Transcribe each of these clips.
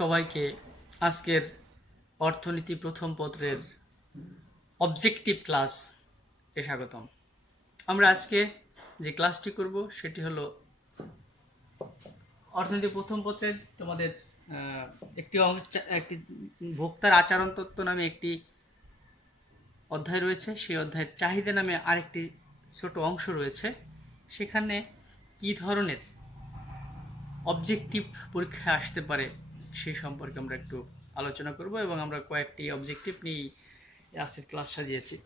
সবাইকে আজকের অর্থনীতি প্রথম পত্রের অবজেক্টিভ ক্লাস এ স্বাগতম। আমরা আজকে যে ক্লাসটি করব সেটি হলো অর্থনীতি প্রথম পত্রের তোমাদের একটি ভোক্তার আচরণ তত্ত্ব নামে একটি অধ্যায় রয়েছে। সেই অধ্যায়ের চাহিদা নামে আরেকটি ছোট অংশ রয়েছে। সেখানে কি ধরনের অবজেক্টিভ পরীক্ষায় আসতে পারে সেই সম্পর্কে আমরা একটু আলোচনা করব এবং আমরা কয়েকটি অবজেক্টিভ নিয়ে আজকের ক্লাস সাজিয়েছি।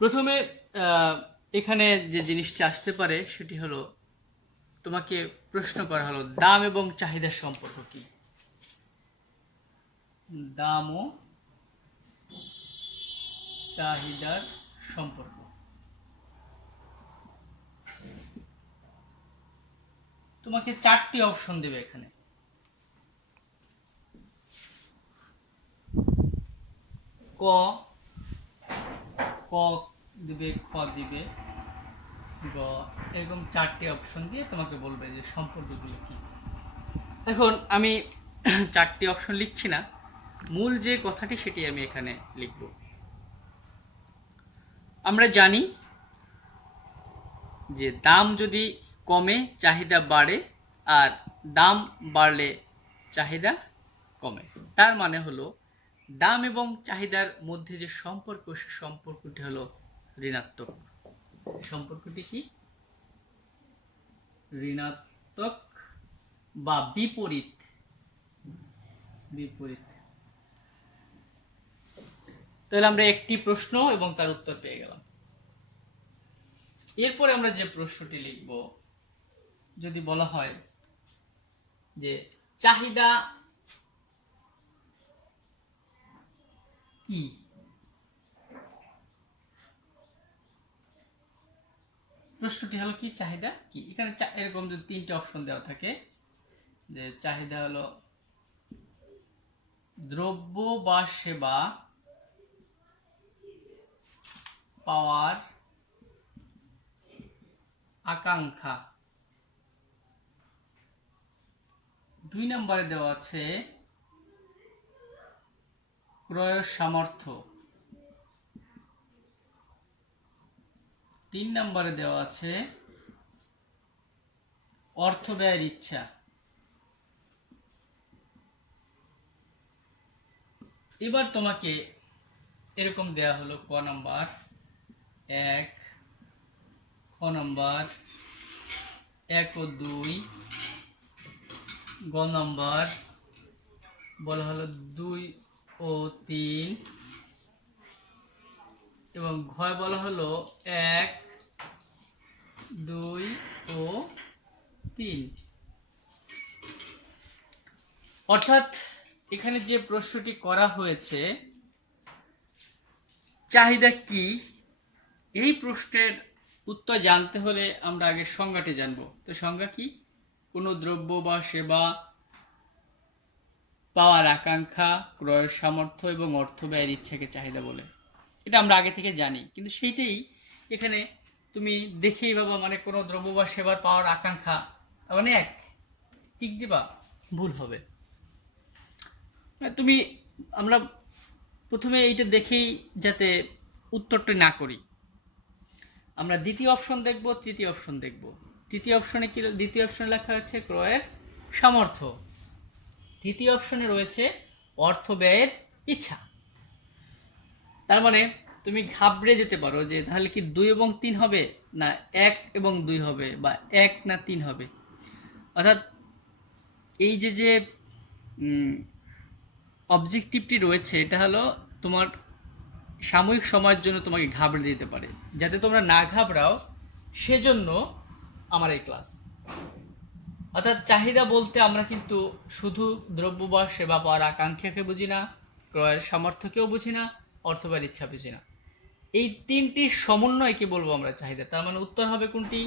প্রথমে এখানে যে জিনিসটি আসতে পারে সেটি হলো তোমাকে প্রশ্ন করা হলো দাম এবং চাহিদার সম্পর্ক কি। দাম ও চাহিদার সম্পর্ক। তোমাকে 4টি অপশন দেবে এখানে। ক দিবে, খ দিবে, গ, এরকম 4টি অপশন দিয়ে তোমাকে বলবে যে সম্পর্কগুলো কি। এখন আমি 4টি অপশন লিখছি না, মূল যে কথাটি সেটি আমি এখানে লিখব। আমরা জানি যে দাম যদি কমে চাহিদা বাড়ে, আর দাম বাড়লে চাহিদা কমে। তার মানে হলো দাম এবং চাহিদার মধ্যে যে সম্পর্ক, সে সম্পর্কটি হলো ঋণাত্মক। সম্পর্কটি কি? ঋণাত্মক বা বিপরীত। তাহলে আমরা একটি প্রশ্ন এবং তার উত্তর পেয়ে গেলাম। এরপরে আমরা যে প্রশ্নটি লিখব, যদি বলা হয় যে চাহিদা কি, প্রশ্নটি হলো কি চাহিদা কি। এখানে এরকম যদি 3টে অপশন দেওয়া থাকে যে চাহিদা হলো দ্রব্য বা সেবা পাওয়ার আকাঙ্ক্ষা। 2 নম্বরে দেওয়া আছে ক্রয়ের সামর্থ্য। 3 নম্বরে দেওয়া আছে অর্থ ব্যয়ের ইচ্ছা। এবার তোমাকে এরকম দেয়া হলো ক নাম্বার 1, খ নাম্বার 1 ও 2, গ নাম্বার বলা হলো 2 ও 3, এবং ঘয় বলা হলো 1, 2 ও 3। অর্থাৎ এখানে যে প্রশ্নটি করা হয়েছে চাহিদা কি, এই প্রশ্নের উত্তর জানতে হলে আমরা আগে সংজ্ঞাটি জানব। তো সংজ্ঞা কি? কোনো দ্রব্য বা সেবা পাওয়ার আকাঙ্ক্ষা, ক্রয়ের সামর্থ্য এবং অর্থ ব্যয়ের ইচ্ছাকে চাহিদা বলে। এটা আমরা আগে থেকে জানি, কিন্তু সেইটাই এখানে তুমি দেখেই বাবা, মানে কোনো দ্রব্য বা সেবার পাওয়ার আকাঙ্ক্ষা মানে 1 টিক দিবা, ভুল হবে। আমরা প্রথমে এইটা দেখেই যাতে উত্তরটা না করি, আমরা দ্বিতীয় অপশন দেখব, তৃতীয় অপশন দেখব। তৃতীয় অপশনে কি? দ্বিতীয় অপশনে লেখা হচ্ছে ক্রয়ের সামর্থ্য, তৃতীয় অপশনে রয়েছে অর্থ ব্যয়ের ইচ্ছা। তার মানে তুমি ঘাবড়ে যেতে পারো যে তাহলে কি 2 এবং 3 হবে, না 1 এবং 2 হবে, বা 1 না 3 হবে। অর্থাৎ এই যে অবজেক্টিভটি রয়েছে, এটা হলো তোমার সাময়িক সময়ের জন্য তোমাকে ঘাবড়ে দিতে পারে। যাতে তোমরা না ঘাবড়াও সেজন্য আমার এই ক্লাস। অর্থাৎ চাহিদা বলতে আমরা কিন্তু শুধু দ্রব্য বা সেবা পাওয়ার আকাঙ্ক্ষাকে বুঝি না, ক্রয়ের সামর্থ্যকেও বুঝি না, অর্থ ব্যয়ের ইচ্ছা বুঝি না। এই 3টির সমন্বয়কে বলবো আমরা চাহিদা। তার মানে উত্তর হবে কোনটি?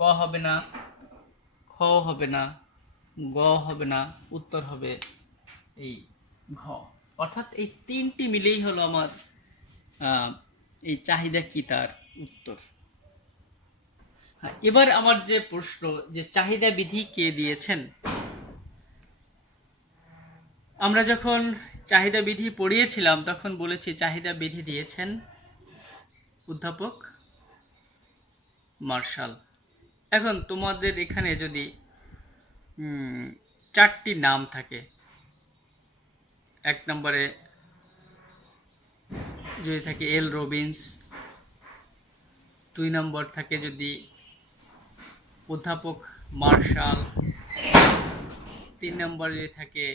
ক হবে না, খ হবে না, গ হবে না, উত্তর হবে এই ঘ। অর্থাৎ এই 3টি মিলেই হলো আমার এই চাহিদা কি তার উত্তর। এবার আমার যে প্রশ্ন, যে চাহিদা বিধি কে দিয়েছেন, আমরা যখন চাহিদা বিধি পড়িয়েছিলাম তখন বলেছি চাহিদা বিধি দিয়েছেন অধ্যাপক মার্শাল। এখন তোমাদের এখানে যদি 4টি নাম থাকে, 1 নম্বরে যদি থাকে এল রবিন্স, 2 নম্বর থাকে যদি অধ্যাপক মার্শাল, 3 নম্বরে যদি থাকে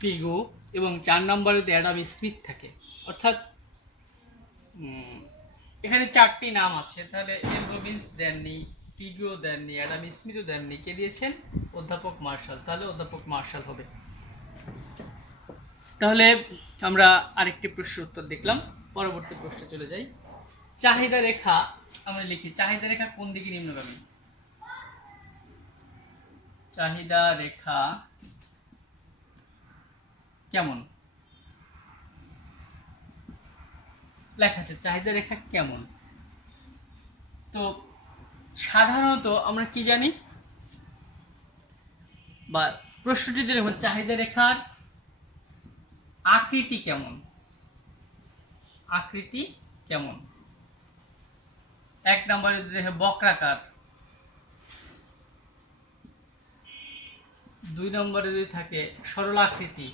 পিগো, এবং 4 নম্বরে যদি অ্যাডাম স্মিথ থাকে, অর্থাৎ এখানে 4টি নাম আছে, তাহলে এল রবিন্স দেননি, পিগো দেননি, অ্যাডাম স্মিথও দেননি, কে দিয়েছেন? অধ্যাপক মার্শাল। তাহলে অধ্যাপক মার্শাল হবে। তাহলে আমরা আরেকটি প্রশ্নের উত্তর দেখলাম, পরবর্তী প্রশ্নে চলে যাই। চাহিদা রেখা আমরা লিখি, চাহিদা রেখা কোন দিকে নিম্নগামী? চাহিদা রেখা কেমন? লেখা আছে চাহিদা রেখা কেমন। তো সাধারণত আমরা কি জানি, বা প্রশ্নটি দেখুন, চাহিদা রেখার আকৃতি কেমন? আকৃতি কেমন? 1 নম্বরে যদি দেখে বক্রাকার, 2 নম্বরে যদি থাকে সরলাকৃতি,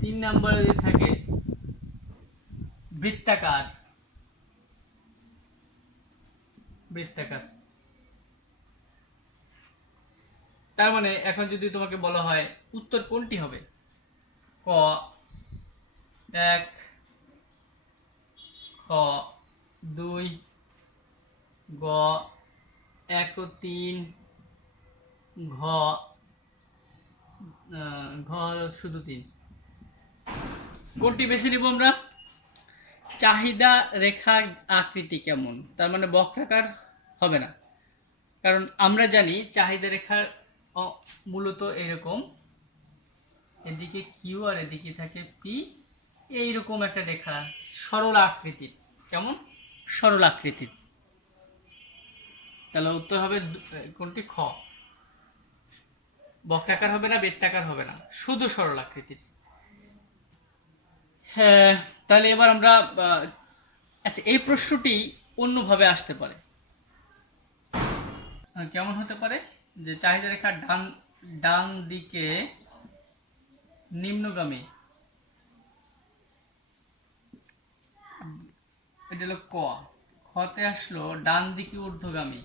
3 নম্বরে যদি থাকে বৃত্তাকার। তার মানে এখন যদি তোমাকে বলা হয় উত্তর কোনটি হবে, ক 1, খ 2, গ 1 ও 3, ঘ শুধু 3, কোনটি বেছে নিব আমরা? চাহিদা রেখার আকৃতি কেমন, তার মানে বক্রাকার হবে না, কারণ আমরা জানি চাহিদা রেখার মূলত এরকম, এদিকে কিউ আর এদিকে থাকে পি, এইরকম একটা রেখা, সরল আকৃতির। কেমন? সরল আকৃতির। তাহলে উত্তর হবে কোনটি? খ, বক্রাকার হবে না, বৃত্তাকার হবে না, শুধু সরল আকৃতির। হ্যাঁ, তাহলে এবার আমরা আচ্ছা, এই প্রশ্নটি অন্যভাবে আসতে পারে। কেমন হতে পারে? যে চাহিদা রেখার ডান দিকে নিম্নগামী, এটা হলো ক, খতে আসলো ডান দিকে ঊর্ধ্বগামী,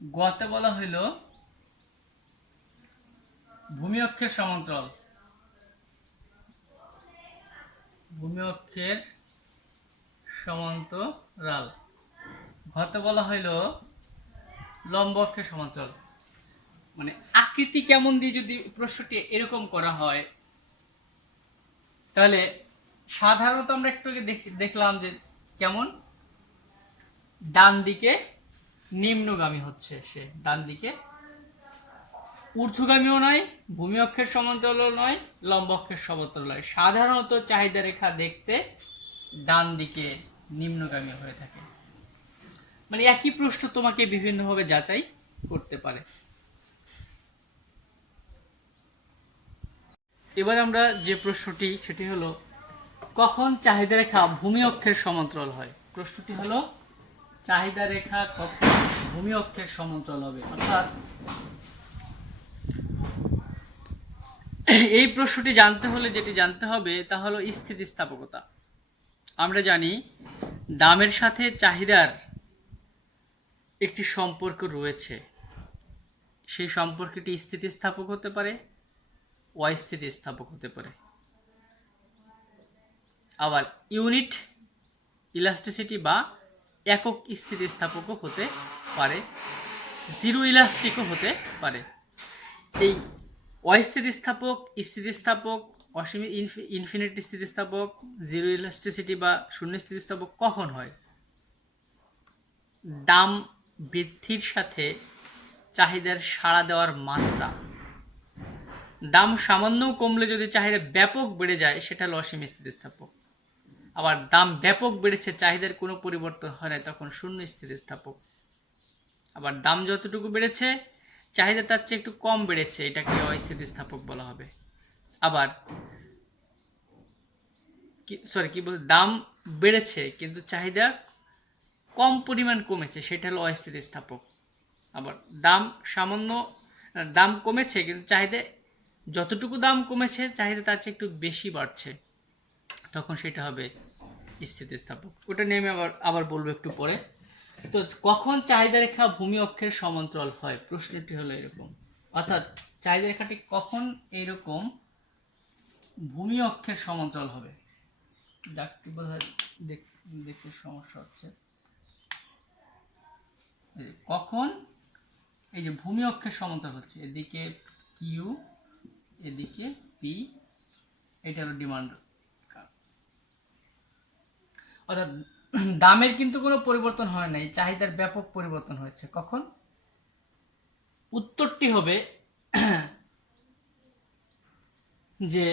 গতে বলা হইল ভূমি অক্ষের সমান্তরাল, ঘতে বলা হইল লম্ব অক্ষের সমান্তরাল। মানে আকৃতি কেমন দিয়ে যদি প্রশ্নটি এরকম করা হয়, তাহলে সাধারণত আমরা একটু দেখলাম যে কেমন, ডান দিকে নিম্নগামী হচ্ছে, সে ডান দিকে ঊর্ধ্বগামীও নয়, ভূমি অক্ষের সমান্তরালও নয়, লম্ব অক্ষের সমান্তরাল নয়। সাধারণত চাহিদা রেখা দেখতে ডান দিকে নিম্নগামী হয়ে থাকে। মানে একই প্রশ্ন তোমাকে বিভিন্নভাবে যাচাই করতে পারে। এবার আমরা যে প্রশ্নটি, সেটি হলো কখন চাহিদা রেখা ভূমি অক্ষের সমান্তরাল হয়। প্রশ্নটি হলো চাহিদা রেখা কখন ভূমি অক্ষের সমান্তরাল হবে। অর্থাৎ এই প্রশ্নটি জানতে হলে যেটি জানতে হবে তা হলো স্থিতিস্থাপকতা। আমরা জানি দামের সাথে চাহিদার একটি সম্পর্ক রয়েছে, সেই সম্পর্কটি স্থিতিস্থাপক হতে পারে, অস্থিতিস্থাপক হতে পারে। আবার ইউনিট ইলাস্টিসিটি বা একক স্থিতিস্থাপকও হতে পারে, জিরো ইলাস্টিকও হতে পারে। এই অস্থিতিস্থাপক, স্থিতিস্থাপক, অসীম ইনফিনিট স্থিতিস্থাপক, জিরো ইলাস্টিসিটি বা শূন্য স্থিতিস্থাপক কখন হয়? দাম বৃদ্ধির সাথে চাহিদার সাড়া দেওয়ার মাত্রা। দাম সামান্য কমলে যদি চাহিদা ব্যাপক বেড়ে যায় সেটা হলো অসীম স্থিতিস্থাপক। আবার দাম ব্যাপক বেড়েছে, চাহিদার কোনো পরিবর্তন হয় না, তখন শূন্য স্থিতিস্থাপক। আবার দাম যতটুকু বেড়েছে চাহিদা তার চেয়ে একটু কম বেড়েছে, এটাকে অস্থিতিস্থাপক বলা হবে। আবার কি বল, দাম বেড়েছে কিন্তু চাহিদা কম পরিমাণ কমেছে, সেটা হলো অস্থিতিস্থাপক। আবার দাম কমেছে কিন্তু চাহিদা যতটুকু দাম কমেছে চাহিদা তার চেয়ে একটু বেশি বাড়ছে, তখন সেটা হবে স্থিতিস্থাপক। ওটা নিয়ে আমি আবার বলবো একটু পরে। তো কখন চাহিদা রেখা ভূমি অক্ষের সমান্তরাল হয়, প্রশ্নটি হলো এরকম। অর্থাৎ চাহিদা রেখাটি কখন এইরকম ভূমি অক্ষের সমান্তরাল হবে। ডাকটি বোধহয় দেখতে সমস্যা হচ্ছে। কখন এই যে ভূমি অক্ষের সমান্তরাল হচ্ছে, এদিকে কিউ এদিকে পি, এটা হলো ডিমান্ড। অর্থাৎ দামের কিন্তু কোনো পরিবর্তন হয় নাই, চাহিদার ব্যাপক পরিবর্তন হয়েছে। কখন? উত্তরটি হবে যে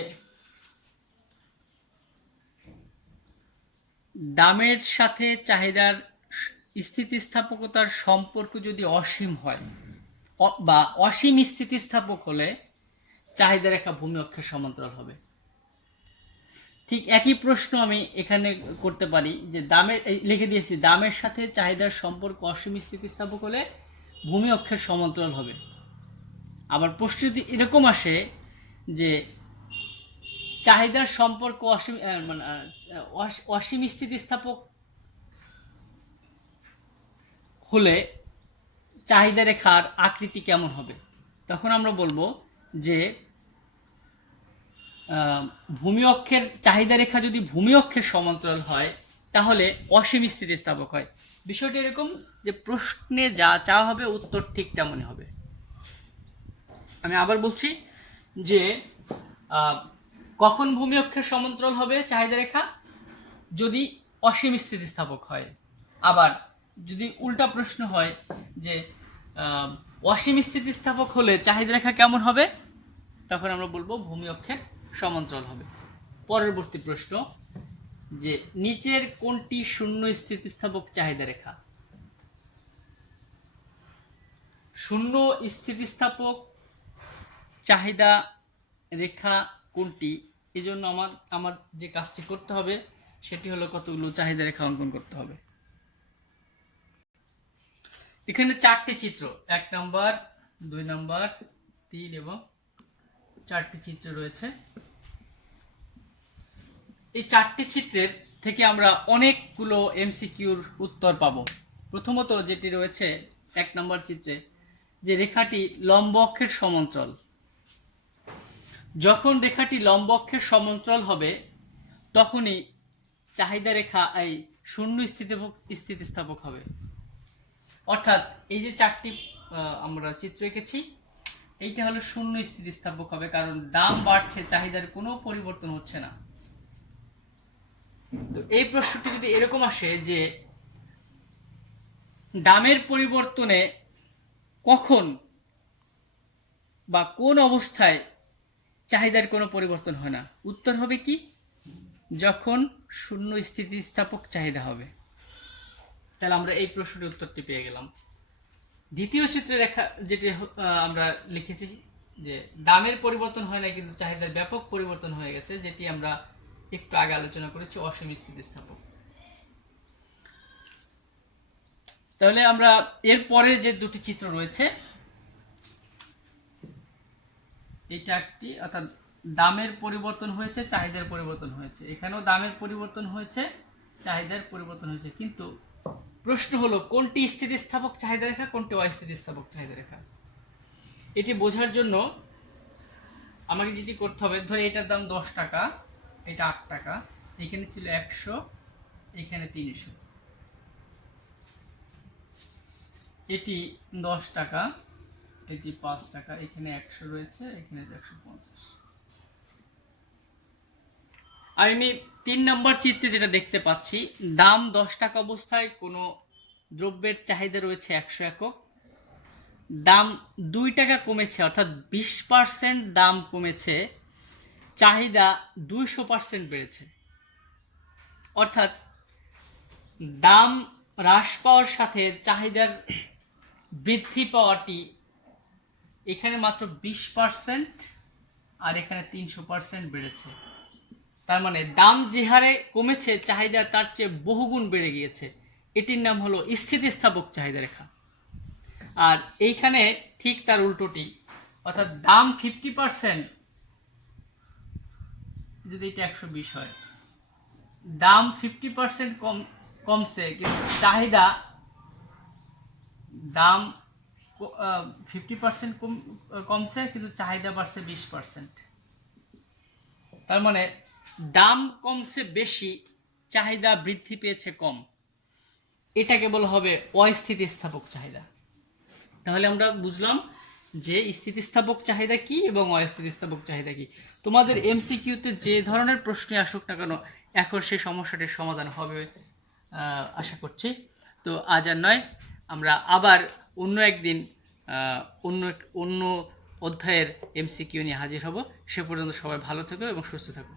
দামের সাথে চাহিদার স্থিতিস্থাপকতার সম্পর্ক যদি অসীম হয় বা অসীম স্থিতিস্থাপক হলে চাহিদা রেখা ভূমি অক্ষের সমান্তরাল হবে। ঠিক একই প্রশ্ন আমি এখানে করতে পারি যে লিখে দিয়েছি দামের সাথে চাহিদার সম্পর্ক অসীম স্থিতিস্থাপক হলে ভূমি অক্ষের সমান্তরাল হবে। আবার প্রশ্ন যদি এরকম আসে যে চাহিদার সম্পর্ক অসীম স্থিতিস্থাপক হলে চাহিদা রেখার আকৃতি কেমন হবে, তখন আমরা বলবো যে ভূমি অক্ষের চাহিদা রেখা যদি ভূমি অক্ষের সমান্তরাল হয় তাহলে অসীম স্থিতিস্থাপক হয়। বিষয়টি এরকম যে প্রশ্নে যা চাওয়া হবে উত্তর ঠিক তেমনই হবে। আমি আবার বলছি যে কখন ভূমি অক্ষের সমান্তরাল হবে চাহিদা রেখা, যদি অসীম স্থিতিস্থাপক হয়। আবার যদি উল্টা প্রশ্ন হয় যে অসীম স্থিতিস্থাপক হলে চাহিদা রেখা কেমন হবে, তখন আমরা বলবো ভূমি অক্ষের সমান্তরাল হবে। পরবর্তী প্রশ্ন যে নিচের কোনটি শূন্য স্থিতিস্থাপক চাহিদা রেখা? শূন্য স্থিতিস্থাপক চাহিদা রেখা কোনটি, এই জন্য আমার যে কাজটি করতে হবে সেটি হলো কতগুলো চাহিদা রেখা অঙ্কন করতে হবে। এখানে 4টি চিত্র, 1 নম্বর 2 নম্বর 3 এবং 4টি চিত্র রয়েছে। এই 4টি চিত্রের থেকে আমরা অনেকগুলো এমসিকিউর উত্তর পাব। প্রথমত যেটি রয়েছে 1 নম্বর চিত্রে, যে রেখাটি লম্ব অক্ষের সমান্তরাল। যখন রেখাটি লম্ব অক্ষের সমান্তরাল হবে তখনই চাহিদা রেখা এই শূন্য স্থিতিস্থাপক হবে। অর্থাৎ এই যে 4টি আমরা চিত্র এঁকেছি, এইটা হলো শূন্য স্থিতিস্থাপক হবে, কারণ দাম বাড়ছে, চাহিদার কোনো পরিবর্তন হচ্ছে না। তো এই প্রশ্নটি যদি এরকম আসে যে দামের পরিবর্তনে কখন বা কোন অবস্থায় চাহিদার কোনো পরিবর্তন হয় না, উত্তর হবে কি, যখন শূন্য স্থিতিস্থাপক চাহিদা হবে। তাহলে আমরা এই প্রশ্নের উত্তরটি পেয়ে গেলাম। দ্বিতীয় চিত্রে যেটি আমরা লিখেছি যে দামের পরিবর্তন হয় না কিন্তু চাহিদার ব্যাপক পরিবর্তন হয়ে গেছে, যেটি আমরা একটু আগে আলোচনা করেছি অসীম স্থিতিস্থাপক। তাহলে আমরা এরপরে যে দুটি চিত্র রয়েছে, এটা একটি, অর্থাৎ দামের পরিবর্তন হয়েছে, চাহিদার পরিবর্তন হয়েছে। এখানেও দামের পরিবর্তন হয়েছে, চাহিদার পরিবর্তন হয়েছে, কিন্তু প্রশ্ন হলো কোনটি স্থিতিস্থাপক চাহিদা রেখা, কোনটি অস্থিতিস্থাপক চাহিদা রেখা। এটি বোঝার জন্য আমাকে যেটি করতে হবে, ধরে এটার দাম 10 টাকা, এটা 8 টাকা, এখানে ছিল 100, এখানে 300। এটি 10 টাকা, এটি 5 টাকা, এখানে 100 রয়েছে, এখানে 150। আর আমি 3 নম্বর চিত্রে যেটা দেখতে পাচ্ছি, দাম 10 টাকা অবস্থায় কোনো দ্রব্যের চাহিদা রয়েছে 100 একক, দাম 2 টাকা কমেছে, অর্থাৎ 20% দাম কমেছে, চাহিদা 200% বেড়েছে। অর্থাৎ দাম হ্রাস পাওয়ার সাথে চাহিদার বৃদ্ধি পাওয়াটি এখানে মাত্র 20% আর এখানে 300% বেড়েছে। তার মানে দাম যে হারে কমেছে, চাহিদা তার চেয়ে বহুগুণ বেড়ে গিয়েছে। এটির নাম হলো স্থিতিস্থাপক চাহিদা রেখা। আর এইখানে ঠিক তার উল্টোটি, অর্থাৎ দাম 50%, যদি এটা 120 হয়, দাম 50% কমছে কিন্তু চাহিদা, দাম 50% কমছে কিন্তু চাহিদা বাড়ছে 20%। তার মানে দাম কমছে বেশি, চাহিদা বৃদ্ধি পেয়েছে কম। এটাকে বলা হবে অস্থিতিস্থাপক চাহিদা। তাহলে আমরা বুঝলাম যে স্থিতিস্থাপক চাহিদা কি এবং অস্থিতিস্থাপক চাহিদা কি। তোমাদের এমসিকিউতে যে ধরনের প্রশ্ন আসুক না কেন, এখন সেই সমস্যাটির সমাধান হবে আশা করছি। তো আজ আর নয়, আমরা আবার অন্য একদিন অন্য অধ্যায়ের এমসিকিউ নিয়ে হাজির হব। সে পর্যন্ত সবাই ভালো থেকো এবং সুস্থ থাকো।